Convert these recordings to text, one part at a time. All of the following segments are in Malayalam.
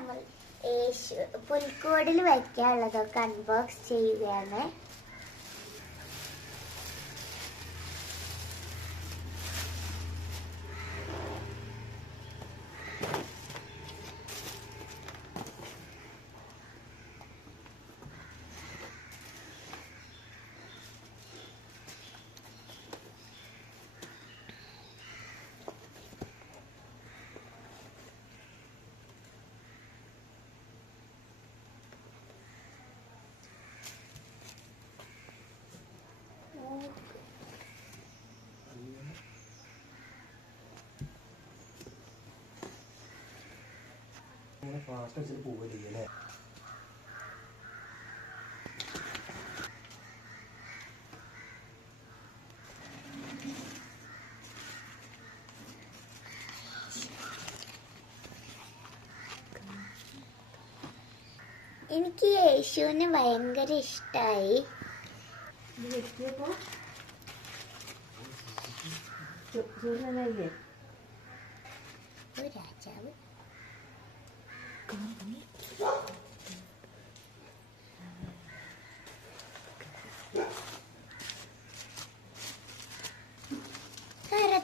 നമ്മൾ പുൽക്കൂടിൽ വയ്ക്കാനുള്ളതൊക്കെ അൺബോക്സ് ചെയ്യുകയാണ്. ഫാസ്റ്റ് വെച്ചിട്ട് പോവില്ലേ? എനിക്ക് യേശുവിനെ ഭയങ്കര ഇഷ്ടമായി. രാജാവ്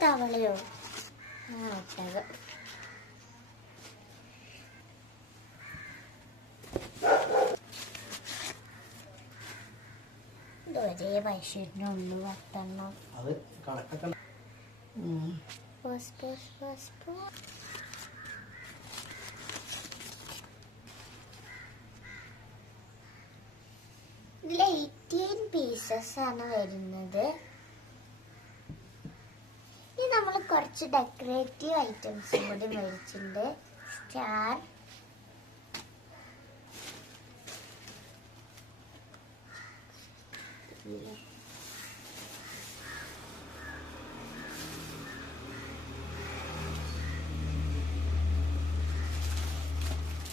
തവളയോ? ഒട്ടകം. ഒരേ വയസ്സിനുള്ളു വട്ടെണ്ണം. അത് കണക്കൊക്കെ ഇതിൽ 18 പീസസ് ആണ് വരുന്നത്. ഇനി നമ്മൾ കുറച്ച് ഡെക്കറേറ്റീവ് ഐറ്റംസും കൂടി മേടിച്ചിട്ടുണ്ട്. സ്റ്റാർ,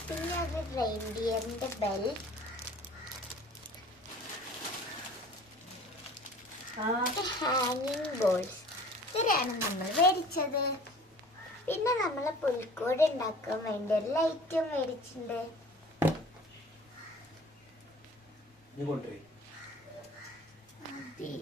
പിന്നെ അത് റെയിൻഡിയറിന്റെ ബെൽ, ഹാങ്ങിങ് ബോൾസ്. ഇത്രയാണ് നമ്മൾ മേടിച്ചത്. പിന്നെ നമ്മൾ പുൽക്കൂട് ഉണ്ടാക്കാൻ വേണ്ടി ഒരു ലൈറ്റും മേടിച്ചിട്ടുണ്ട്. നീ കൊണ്ടുപോയി അതെ.